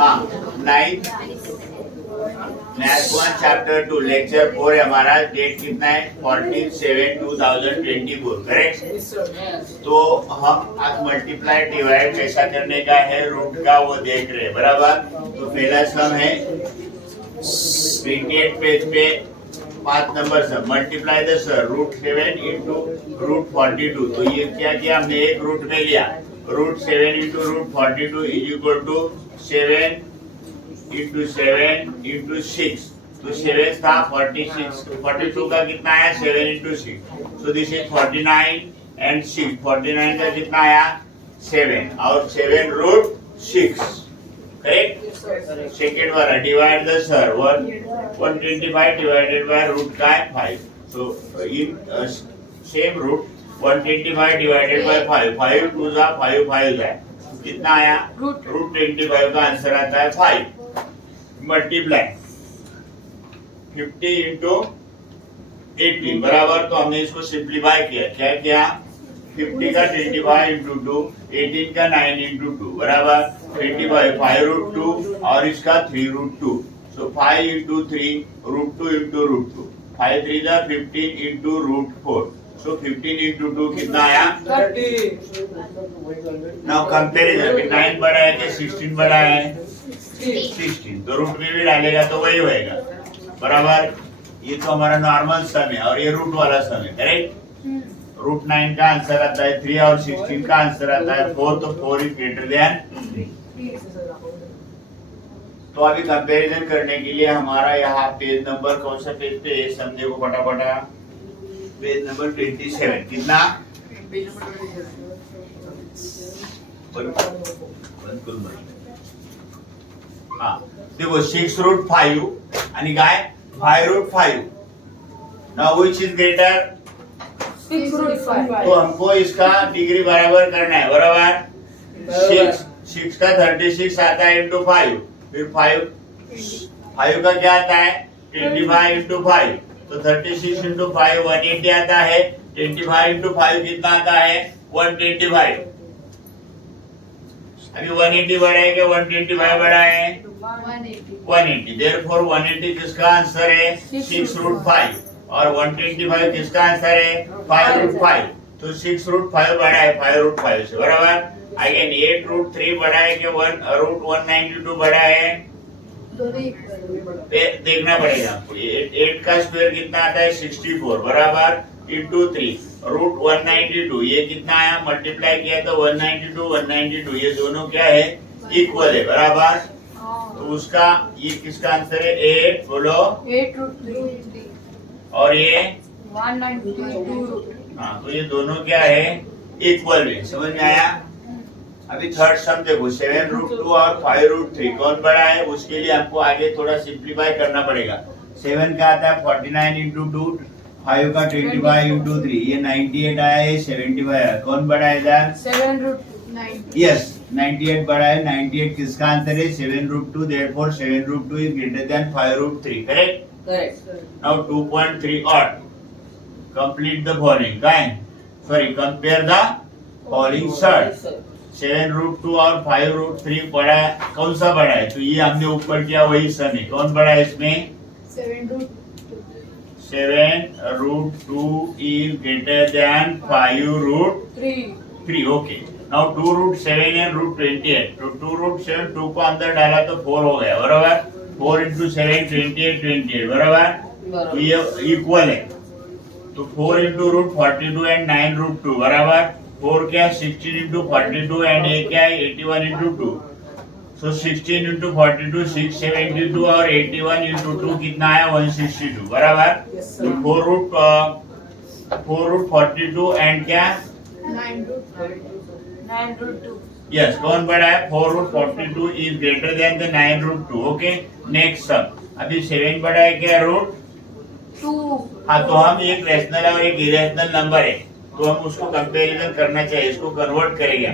हाँ 9 math 1 chapter 2 lecture 4 है हमारा। डेट कितना है 14/7/2024 करेक्ट। तो हम आज मल्टीप्लाई डिवाइड कैसा करने का है रूट का वो देख रहे हैं बराबर। तो पहला सम है 28 पेज पे 5 number sum multiply the surd √7 into √42। तो ये क्या किया हमने एक रूट में लिया √7 into √42 is equal to 7 into 7 into 6। तो 7 था 46 42 का कितना आया 7 into 6। So this is 49 and 6 49 का कितना आया 7 और 7 √6 करेक्ट। सेकेंड वाला divide the surd 125 divided by root का है 5। So in same root 125 divided by 5 5 2 जा 5 5 जाए कितना आया √25 का आंसर आता है 5। मल्टीप्लाई 50 इंटू 18 बराबर। तो हमने इसको सिंप्लीफाई किया क्या किया 50 का 25 इंटू 2 18 का 9 इंटू 2 बराबर 25 5√2 और इसका 3√2। सो 5 इंटू 3 √2 इंटू √2 5 3 जा 15 इंटू √4। सो 15 इंटू 2 कितना आया 30। नाउ कंपैरिजन 9 बड़ा है कि 16 बड़ा है 16। तो रूट में भी डालेगा तो वही होएगा बराबर। ये तो हमारा नॉर्मल सम है और ये रूट वाला सम है करेक्ट। √9 का आंसर आता है 3 और 16 का आंसर आता है 4। तो 4 इज ग्रेटर देन 3। तो अभी कंपैरिजन करने के लिए हमारा यहाँ पेज नंबर कौन सा पेज पे है समझे को फटाफटा पेज नंबर 27 कितना हाँ देखो 6√5 आणि काय 5√5। Now which is greater 6√5। तो हमको इसका डिग्री बराबर करना है बराबर। 6 का 36 आता है इंटू 5 फिर 5 का क्या आता है 25 इंटू 5। तो 36 इंटू 5 180 आता है 25 इंटू 5 कितना आता है 125। अभी 180 बड़ा है कि 125 बड़ा है 180। देयरफॉर 180 किसका आंसर है 6√5 और 125 किसका आंसर है 5√5। तो 6√5 बड़ा है 5√5 से बराबर। अगेन 8√3 बड़ा है कि √192 बड़ा है देखना पड़ेगा आपको। 8 का स्क्वायर कितना आता है 64 बराबर इंटू 3 √192 ये कितना आया मल्टीप्लाई किया तो 192 ये दोनों क्या है इक्वल है बराबर। तो उसका ये किसका आंसर है 8 बोलो 8√3 और ये 192। हाँ तो ये दोनों क्या है इक्वल है समझ में आया। अभी थर्ड सम देखो 7√2 और 5√3 कौन बड़ा है उसके लिए हमको आगे थोड़ा सिंप्लीफाई करना पड़ेगा। 7 का आता है 49 इंटू 2 5 का 25 इंटू 3 ये 98 आया है 75 आया कौन बड़ा है इधर 7√9। यस 98 बड़ा है 98 किसका आंसर है 7√2 therefore 7√2 is greater than 5√3 correct. Now 2.3 odd complete the following kind sorry compare the following set 7√2 और 5√3 बड़ा कौन सा बड़ा है। तो ये हमने ऊपर किया वही सम है कौन बड़ा है इसमें 7√2 is greater than 5√3 okay. Now 2√7 and √28 तो 2√7 2 को अंदर डाला तो 4 हो गया बराबर 4 इंटू 7 28 बराबर। तो ये इक्वल है तो 4 इंटू √42 एंड 9√2 बराबर 4 क्या 16 इंटू 42 एंड ये क्या है 81 इंटू 2। सो 16 इंटू 42 672 और 81 इंटू 2 कितना है 162 बराबर। तो 4√42 एंड क्या 9√2। यस कौन बड़ा है 4√42 is greater than the 9√2 okay. Next sum अभी 7 बड़ा है क्या √2। हाँ तो हम एक रैशनल और एक इरेशनल नंबर है तो हम उसको कंपैरिजन करना चाहिए इसको कन्वर्ट करेंगे।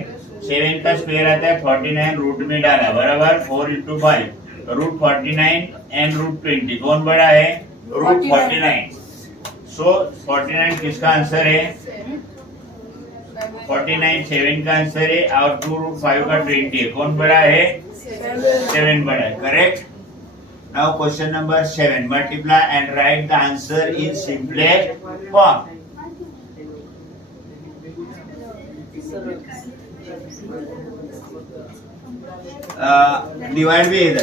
7 का स्क्वायर आता है 49 रूट में डाला बराबर 4 इंटू 5 √49 एंड √20 कौन बड़ा है √49। सो 49 किसका आंसर है 49 7 का आंसर है और 2√5 का 20 है कौन बड़ा है 7 बड़ा है, correct. Now question number 7. Multiply and write the answer in simplest form. Divide with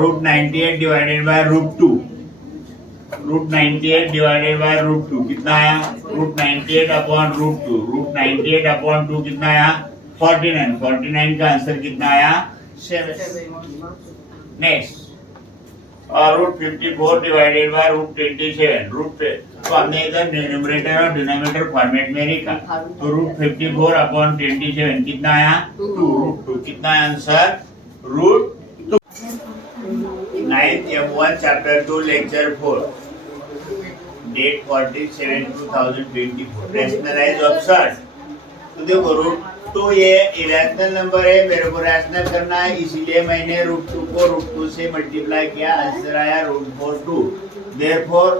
root 98 divided by root 2. Root 98 divided by root 2 कितना आया? Root 98 upon root 2. Root 98 upon 2 कितना आया? 49. 49 का आंसर कितना आया? 7. Next. Root 54 divided by root 27. Root पे तो हमने इधर न्यूमरेटर और डिनोमिनेटर फॉर्मेट में लिखा. तो रूट 54 अपॉन 27 कितना आया? 2. रूट 2 कितना है answer? Root 2. 9th M1 chapter 2 lecture 4 date 47/2024. Rationalise observe. तो देखो रूट 2 ये इरेशनल नंबर है, मेरे को रैशनल करना है, इसीलिए मैंने रूट 2 को रूट 2 से मल्टीप्लाई किया, आंसर आया root 2. Therefore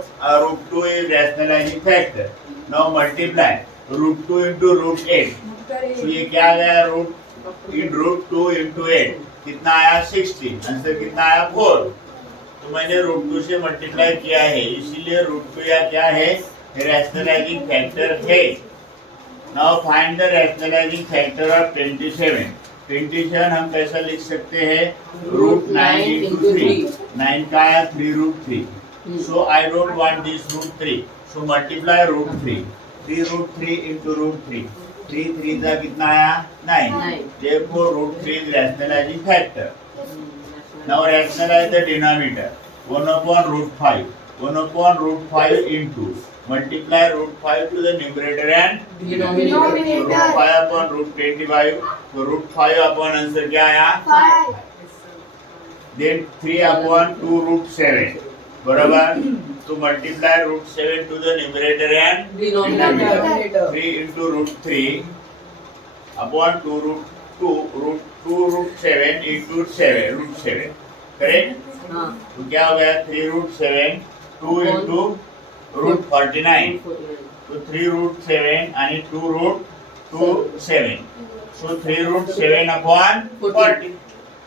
root 2 is rationalising factor. Now multiply root 2 into root 8. तो ये क्या गया? रूट 2 into 8 कितना आया? 60. आंसर कितना आया? 4. तो मैंने रूट 2 से मल्टीप्लाई किया है, इसीलिए रूट 2 या क्या है? रैशनलाइजिंग फैक्टर है. Now find the rationalizing factor of 27. 27 हम कैसा लिख सकते हैं? Root 9 into 3. 9 का आया 3 root 3. So I don't want this root 3. So multiply root 3. 3 root 3 into root 3. 3 3 का कितना आया? 9. Therefore root 3 is rationalizing factor. Now rationalize the denominator. 1 upon root 5. 1 upon root 5 into multiply root 5 to the numerator and denominator. Root 5 upon root 25. So root 5 upon answer क्या आया? 5. Then 3 upon 2 root 7. बराबर. तो multiply root 7 to the numerator and denominator. 3 into root 3 upon 2 root 7 into 7 root 7. Correct? तो क्या हो गया? 3 root 7 2 into root 49. तो 3 root 7 आणि 2 रूट 7. सो 3 रूट 7 अपॉन 40.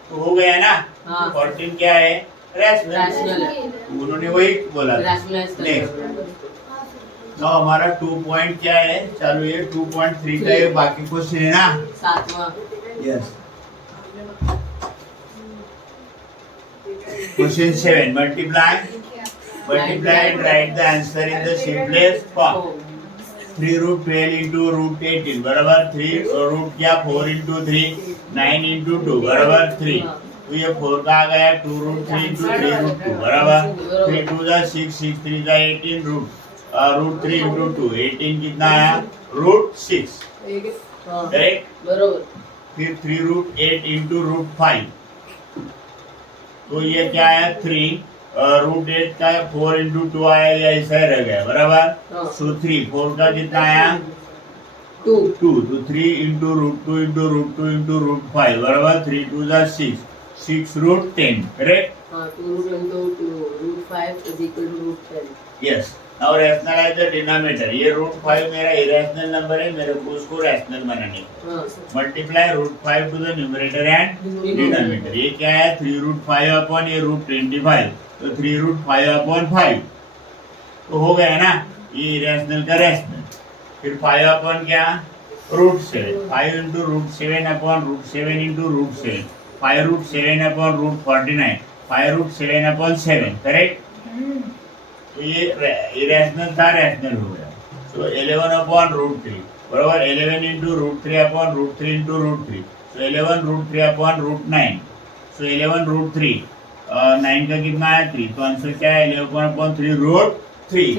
तो हो गया ना? 14 क्या है? रैशनल. उन्होंने वही बोला. नेक्स्ट. तो हमारा 2 पॉइंट क्या है? चालू ये 2.3 का ये बाकी क्वेश्चन है ना? 7वां. Yes. Question 7. Multiply and write the answer in the simplest form. 3 root 12 into root 18 बराबर 3 रूट क्या? 4 into 3 9 into 2 बराबर 3. तो ये 4 का आ गया 2 root 3 into 3 root 2 बराबर 3 2 जा 6 6 3 जा 18 रूट 3 into 2 18 कितना आया? रूट 6. करेक्ट. बराबर. फिर 3 root 8 into रूट 5. तो ये क्या आया? 3 रूट 8 का 4 into 2 आया, या ऐसा ही रह गया. बराबर. सो 3 4 का कितना आया? 2. तो 3 into root 2 into root 2 into root 5 बराबर 3 2 जा 6 6 root 10. Correct. 2 root into root 5 is equal to root 10. Yes. Now rationalise the denominator. ये रूट 5 मेरा इरेशनल नंबर है, मेरे को उसको रैशनल बनाने. Multiply root 5 to the numerator and denominator. ये क्या है? 3 रूट 5 अपॉन ये रूट 25. तो 3 रूट 5 अपॉन 5. तो हो गया ना? ये इरेशनल का रैशनल. फिर 5 अपॉन क्या? Root 7. 5 into root 7 upon root 7 into root 7. 5 root 7 upon root 49. 5 root 7 upon 7. Correct. तो ये इरेशनल था, रैशनल हो गया. तो 11 अपॉन रूट 3 बराबर 11 into root 3 upon root 3 into root 3. तो 11 root 3 upon root 9. So 11 root 3 9 का कितना है? 3. तो आंसर क्या है? 11 अपॉन 3 रूट 3.